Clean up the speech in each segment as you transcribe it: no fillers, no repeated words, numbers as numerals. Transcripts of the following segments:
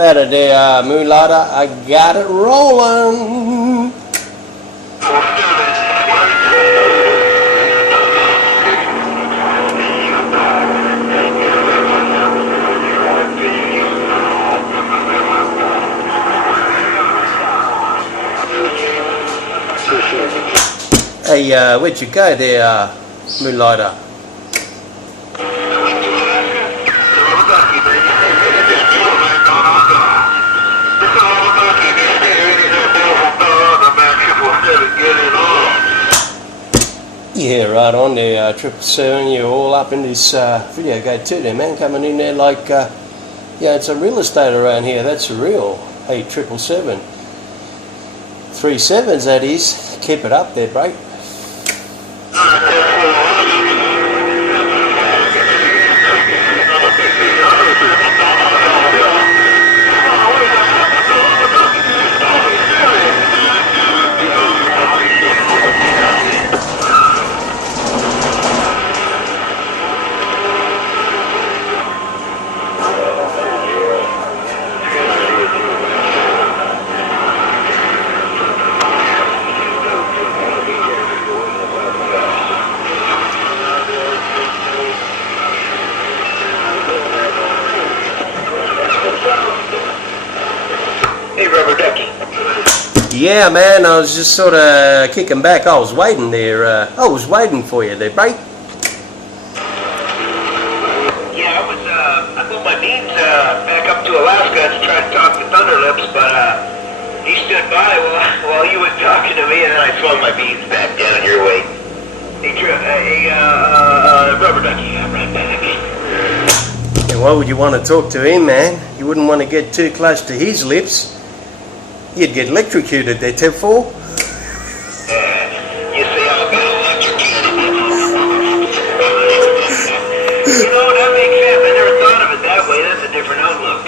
about it there, moonlighter? I got it rolling. Hey, where'd you go there, moonlighter? Yeah, right on there, 777. You're all up in this video gate too there, man. Coming in there like, yeah, it's a real estate around here. That's real. Hey, 777. 3 sevens, that is. Keep it up there, bro. Yeah, man, I was just sort of kicking back. I was waiting there. I was waiting for you there, bro. Yeah, I moved my beans back up to Alaska to try to talk to Thunderlips, but he stood by while you was talking to me, and then I swung my beans back down your way. Hey, Rubber Ducky, I'm right back. Yeah, why would you want to talk to him, man? You wouldn't want to get too close to his lips. You'd get electrocuted there, 10-4. You see, I've been electrocuted. You know, that makes sense. I never thought of it that way. That's a different outlook.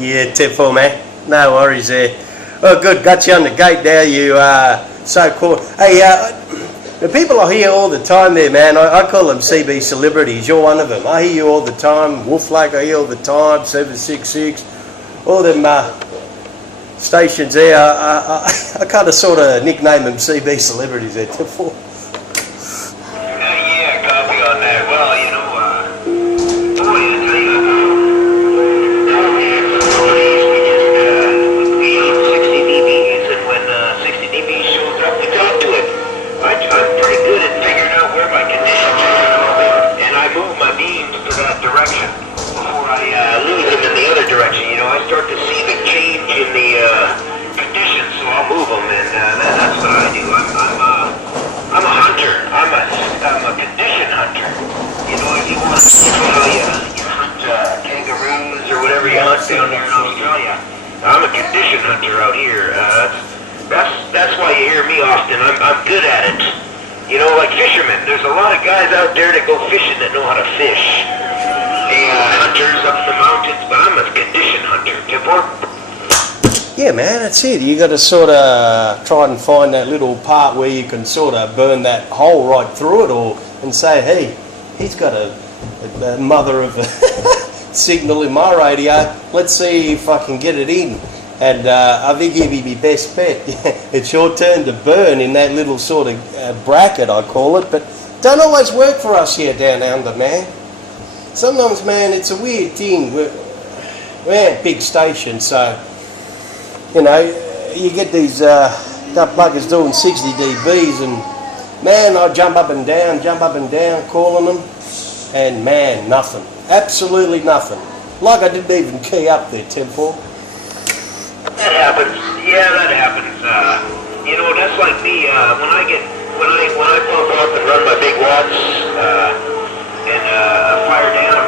Yeah, 10-4, man. No worries there. Oh, good. Got you on the gate there. You so cool. Hey, the people I hear all the time there, man, I call them CB celebrities. You're one of them. I hear you all the time. Wolf Lake, I hear all the time. 766. All them stations there. I kind of sort of nickname them CB celebrities there, 10-4. Yeah, copy on that. Well, you know, boy, I tell you, we use 60 dBs, and when 60 dBs shows up, we talk to it. I'm pretty good at figuring out where my conditions are, and I move my beams to that direction before I lose them in the other direction. You know, I start to see the change in the conditions, so I'll move them, and that's what I do. I'm a hunter. I'm a condition hunter. You know, if you want to, you hunt kangaroos or whatever you hunt down there in Australia. I'm a condition hunter out here. That's why you hear me often. I'm good at it. You know, like fishermen. There's a lot of guys out there that go fishing that know how to fish. Hunters up in the mountains, but I'm a condition hunter. Yeah, man, that's it. You got to sort of try and find that little part where you can sort of burn that hole right through it all and say, hey, he's got a mother of a signal in my radio. Let's see if I can get it in. And I think he'd be my best bet. It's your turn to burn in that little sort of bracket, I call it. But don't always work for us here down under, man. Sometimes, man, it's a weird thing. We're a big station, so, you know, you get these duck buggers doing 60 dBs, and, man, I jump up and down, calling them, and, man, nothing. Absolutely nothing. Like I didn't even key up there, 10-4. That happens. Yeah, that happens. You know, that's like me. When I pump up and run my big watts and fire down,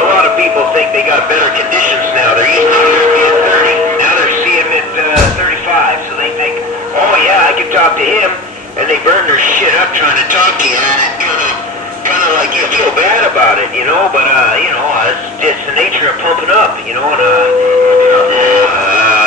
a lot of people think they got better conditions now. They're used to being 30. Now they're seeing it 35, so they think, oh yeah, I can talk to him, and they burn their shit up trying to talk to you, and it kind of like you feel bad about it, you know. But you know, it's the nature of pumping up, you know, and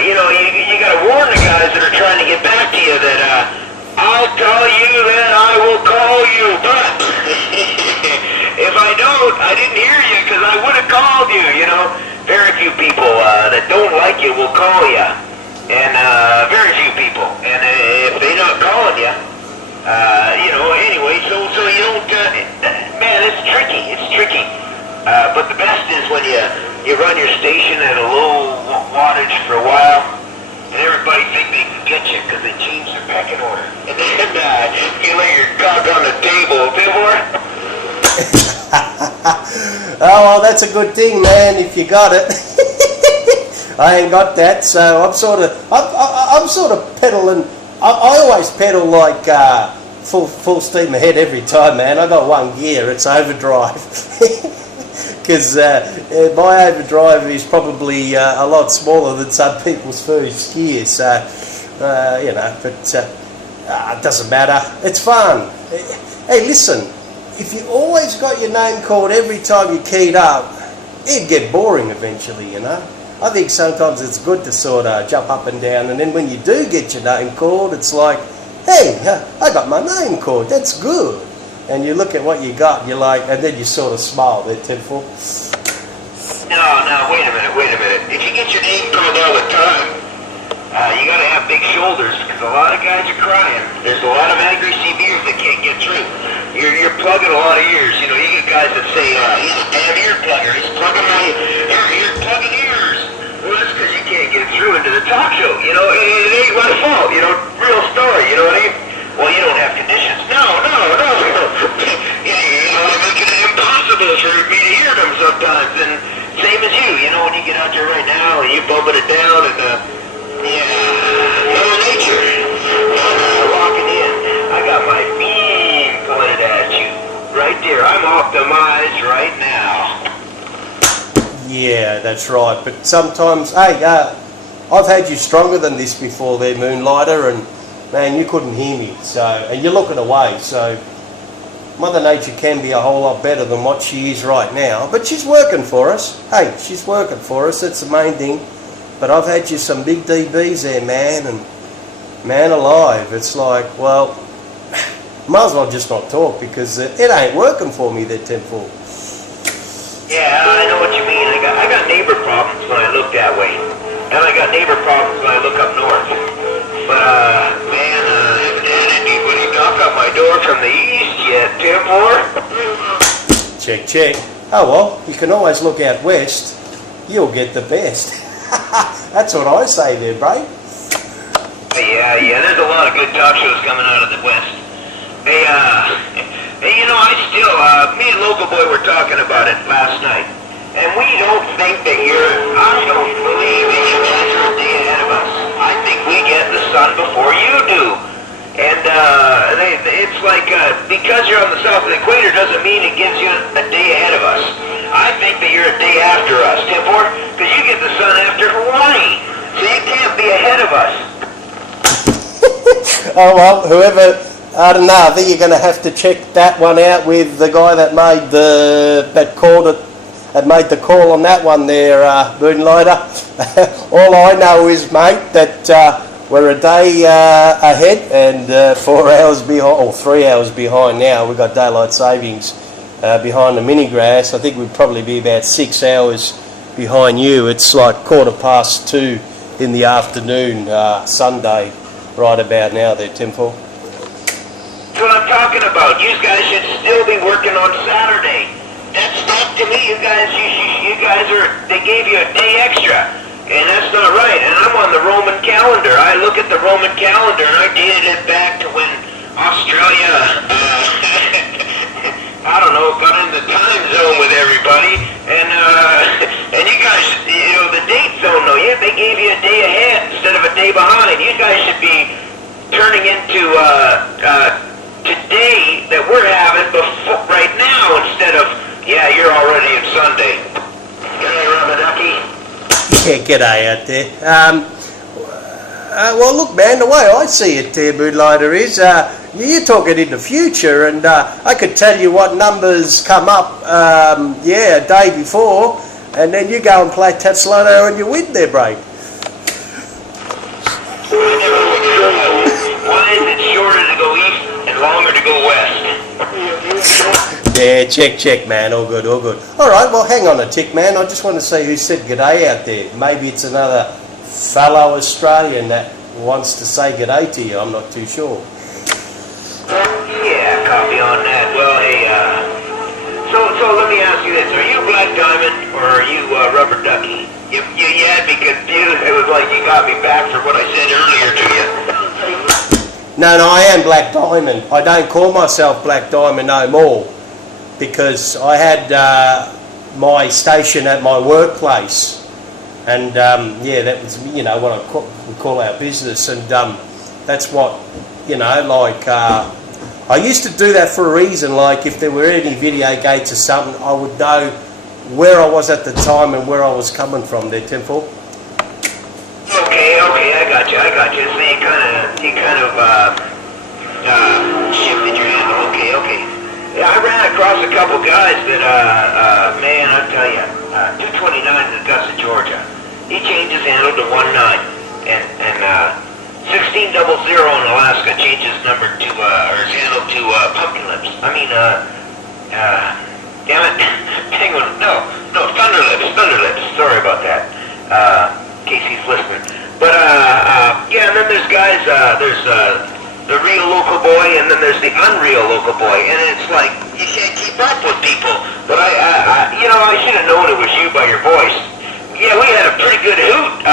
you know, you gotta warn the guys that are trying to get back to you that I'll tell you that I will call you, but if I don't, I didn't hear you because I for a while, and everybody think they can get you because they change their pecking order. And then you lay your cock on the table, Timor. Oh, well, that's a good thing, man, if you got it. I ain't got that, so I'm sort of pedaling. I always pedal like full steam ahead every time, man. I got one gear, it's overdrive. Because my overdrive is probably a lot smaller than some people's first gear, so, you know, but it doesn't matter. It's fun. Hey, listen, if you always got your name called every time you keyed up, it'd get boring eventually, you know. I think sometimes it's good to sort of jump up and down, and then when you do get your name called, it's like, hey, I got my name called, that's good. And you look at what you got, and you're like, and then you sort of smile there, Tenful. No, wait a minute. If you get your name called all the time, you gotta have big shoulders, because a lot of guys are crying. There's a lot of angry CBers that can't get through. You're plugging a lot of ears. You know, you get guys that say, he's a damn ear plugger. He's plugging my you're plugging ears. Well, that's because you can't get through into the talk show. You know, it ain't my fault. You know, real story. You know what I mean? Well, you don't have conditions. No. You're making it impossible for me to hear them sometimes. And same as you. You know, when you get out there right now and you bumping it down and Mother Nature. And walking in, I got my beam pointed at you. Right there. I'm optimized right now. Yeah, that's right. But sometimes, hey, I've had you stronger than this before there, Moonlighter, and man, you couldn't hear me. So, and you're looking away. So, Mother Nature can be a whole lot better than what she is right now. But she's working for us. Hey, she's working for us. That's the main thing. But I've had you some big DBs there, man, and man alive, it's like, well, might as well just not talk because it ain't working for me, that Tenful. Yeah, I know what you mean. I got neighbor problems when I look that way. And I got neighbor problems when I look up north. But, man, I haven't had anybody knock on my door from the east yet, Timor. Check. Oh, well, you can always look out west. You'll get the best. That's what I say there, bro. Yeah, there's a lot of good talk shows coming out of the west. Hey, you know, me and Local Boy were talking about it last night, and we don't think that I don't believe that you guys are a day ahead of us. I think we get the sun before you do. And, it's like, because you're on the south of the equator doesn't mean it gives you a day ahead of us. I think that you're a day after us, Timor, because you get the sun after Hawaii, so you can't be ahead of us. Oh, well, whoever... I don't know. I think you're going to have to check that one out with the guy that made made the call on that one there, Moonlighter. All I know is, mate, that we're a day ahead and 4 hours behind, or 3 hours behind now. We've got daylight savings behind the mini grass. I think we'd probably be about 6 hours behind you. It's like 2:15 in the afternoon, Sunday, right about now there, Timful. That's what I'm talking about. You guys should still be working on Saturday. That's not to me. You guys they gave you a day extra, and that's not right. And I'm on the Roman calendar. I look at the Roman calendar, and I dated it back to when Australia, I don't know, got in the time zone with everybody. And you guys, you know, the date zone though, yeah, they gave you a day ahead instead of a day behind. You guys should be turning into today that we're having before, right now instead of, yeah, you're already in Sunday. G'day, Rubber Ducky. Yeah, g'day out there. Well, look, man, the way I see it, Moonlighter, is you're talking in the future, and I could tell you what numbers come up, a day before, and then you go and play Tatslano and you win there, break. Why is it shorter to go east and longer to go west? Yeah, check, man. All good. All right, well, hang on a tick, man. I just want to see who said g'day out there. Maybe it's another fellow Australian that wants to say g'day to you. I'm not too sure. Yeah, copy on that. Well, hey, so let me ask you this. Are you BlackDiamond or are you Rubber Ducky? You had me confused. It was like you got me back for what I said earlier to you. No, I am Black Diamond. I don't call myself Black Diamond no more because I had my station at my workplace, and yeah, that was what we call our business, and that's what like I used to do that for a reason. Like if there were any video gates or something, I would know where I was at the time and where I was coming from there, Temple. Okay, I got you. So you kind of shifted your handle. Okay. Yeah, I ran across a couple guys that, man, I tell you, 229 in Augusta, Georgia. He changed his handle to 19, and 1600 in Alaska changed his number to his handle to Pumpkin Lips. I mean, damn it, Penguin. No, Thunder Lips. Sorry about that. In case he's listening. But yeah, and then there's guys. There's the real local boy, and then there's the unreal local boy, and it's like you can't keep up with people. But I should have known it was you by your voice. Yeah, we had a pretty good hoot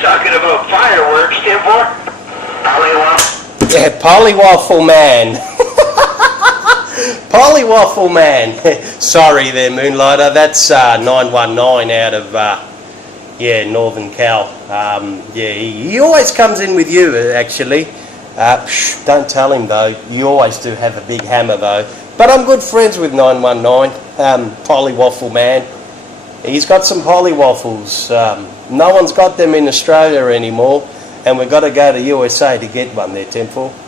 talking about fireworks, Timfor. Pollywaffle. Yeah, pollywaffle man. Pollywaffle man. Sorry there, Moonlighter. That's 919 out of Northern Cal. Yeah, he always comes in with you actually. Don't tell him though. You always do have a big hammer though. But I'm good friends with 919. Pollywaffle man. He's got some pollywaffles. No one's got them in Australia anymore, and we've got to go to USA to get one there, Temple. I'm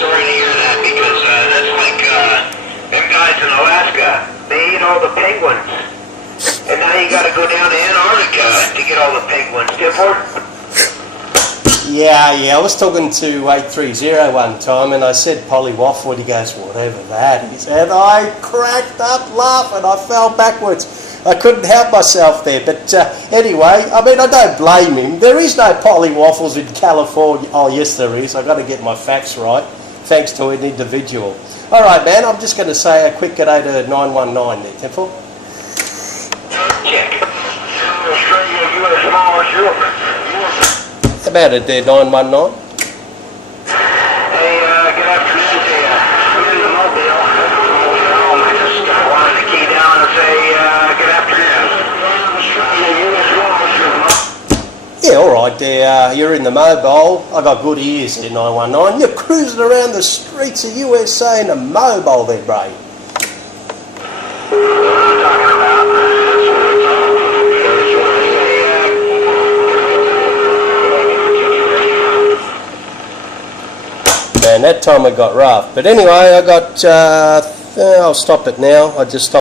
sorry to hear that because that's like them guys in Alaska. They eat all the penguins, and now you got to go down to Antarctica to get all the penguins. Timfor? Yeah, I was talking to 830 one time, and I said pollywaffle, and he goes, whatever that is. And I cracked up laughing. I fell backwards. I couldn't help myself there. But anyway, I mean, I don't blame him. There is no pollywaffles in California. Oh, yes, there is. I've got to get my facts right, thanks to an individual. All right, man, I'm just going to say a quick good day to 919 there, Temple. Check. About it there, 919. Hey, good afternoon to you. I'm in the mobile. I just wanted to key down and say good afternoon. Yeah, all right there. You're in the mobile. I got good ears there, 919. You're cruising around the streets of USA in a mobile there, bro. What I'm talking about. Man, that time it got rough. But anyway, I got, I'll stop it now. I just stopped.